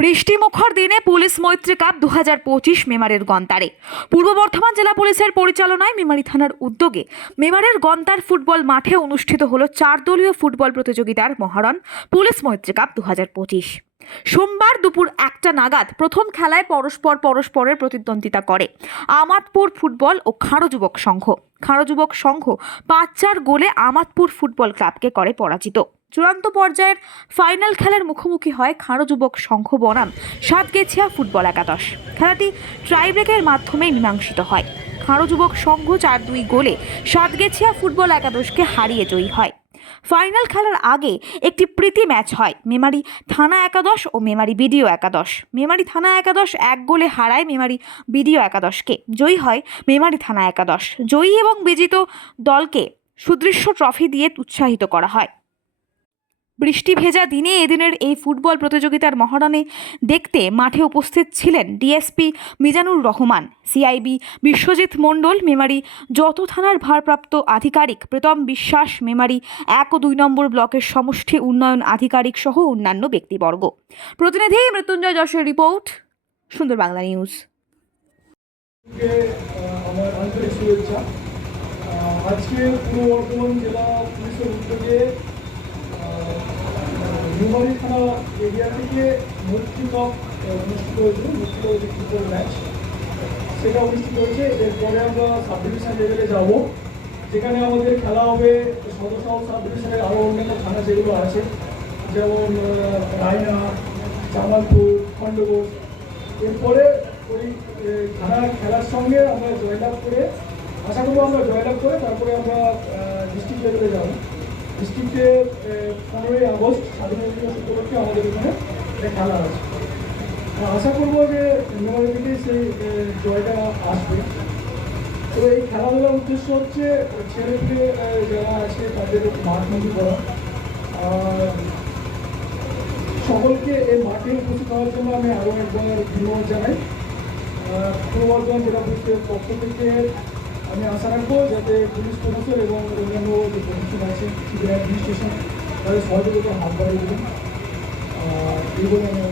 বৃষ্টিমুখর দিনে পুলিশ মৈত্রী কাপ 2025 মেমারের গন্তারে। পূর্ব বর্ধমান জেলা পুলিশের পরিচালনায় মেমারি থানার উদ্যোগে মেমারের গন্তার ফুটবল মাঠে অনুষ্ঠিত হলো 4 দলীয় ফুটবল প্রতিযোগিতার মহারণ পুলিশ মৈত্রী কাপ 2025। সোমবার দুপুর 1টা নাগাদ প্রথম খেলায় পরস্পরের প্রতিদ্বন্দ্বিতা করে আমাদপুর ফুটবল ও খাঁড়ো যুবক সংঘ। খাঁড়ো যুবক সংঘ 5-4 গোলে আমাদপুর ফুটবল ক্লাবকে করে পরাজিত। চূড়ান্ত পর্যায়ের ফাইনাল খেলার মুখোমুখি হয় খাঁড়ো যুবক সংঘ বনাম সাতগেছিয়া ফুটবল একাদশ। খেলাটি ট্রাইব্রেকের মাধ্যমে মীমাংসিত হয়। খাঁড়ো যুবক সংঘ 4-2 গোলে সাতগেছিয়া ফুটবল একাদশকে হারিয়ে জয়ী হয়। ফাইনাল খেলার আগে একটি প্রীতি ম্যাচ হয় মেমারি থানা একাদশ ও মেমারি বিডিও একাদশ। মেমারি থানা একাদশ 1 গোলে হারায় মেমারি বিডিও একাদশকে। জয়ী হয় মেমারি থানা একাদশ। জয়ী এবং বিজিত দলকে সুদৃশ্য ট্রফি দিয়ে উৎসাহিত করা হয়। বৃষ্টি ভেজা দিনে এদিনের এই ফুটবল প্রতিযোগিতার মহারণে দেখতে মাঠে উপস্থিত ছিলেন ডিএসপি মিজানুর রহমান, সিআইবি বিশ্বজিৎ মণ্ডল, মেমারি যত থানার ভারপ্রাপ্ত আধিকারিক প্রীতম বিশ্বাস, মেমারি 1 ও 2 নম্বর ব্লকের সমষ্টি উন্নয়ন আধিকারিক সহ অন্যান্য ব্যক্তিবর্গ। প্রতিনিধি মৃত্যুঞ্জয় যশের রিপোর্ট, সুন্দর বাংলা নিউজ। আমার আন্তরিক শুভেচ্ছা। আজকে পূর্ব বর্ধমান জেলা পুলিশের উদ্যোগে মেমারি থানা এরিয়া থেকে মৈত্রী কাপ অনুষ্ঠিত হয়েছে। মৈত্রী কাপ যে ফুটবল ম্যাচ সেটা অনুষ্ঠিত হয়েছে। এরপরে আমরা সাব ডিভিশন লেভেলে যাব, যেখানে আমাদের খেলা হবে সদস্য সাব ডিভিশনের আরও অন্যান্য থানা যেগুলো আছে, যেমন রায়না, জামালপুর, খণ্ডঘোষ। এরপরে ওই থানার খেলার সঙ্গে আমরা জয়লাভ করে, আশা করবো আমরা জয়লাভ করে তারপরে আমরা ডিস্ট্রিক্ট লেভেলে যাব। ডিস্ট্রিক্টে 15ই আগস্ট স্বাধীনতা দিবস উপলক্ষে আমাদের এখানে একটা খেলা আছে। আশা করবো যে মেমারি থেকে সেই জয়টা আসবে। তো এই খেলাধুলার উদ্দেশ্য হচ্ছে ছেলেপেলে যারা আছে তাদের মাঠমুখী করা। সকলকে এই মাঠে উপস্থিত হওয়ার জন্য আমি আরও একবার ধন্যবাদ জানাই। পূর্ব বর্ধমান জেলা পুলিশের পক্ষ থেকে আমি আশা রাখবো যাতে পুলিশ প্রশাসন এবং অন্যান্য যে প্রশাসন আছে সিভিল অ্যাডমিনিস্ট্রেশন তাদের সহযোগিতার হাত বাড়িয়ে দেবেন। এই বলে আমি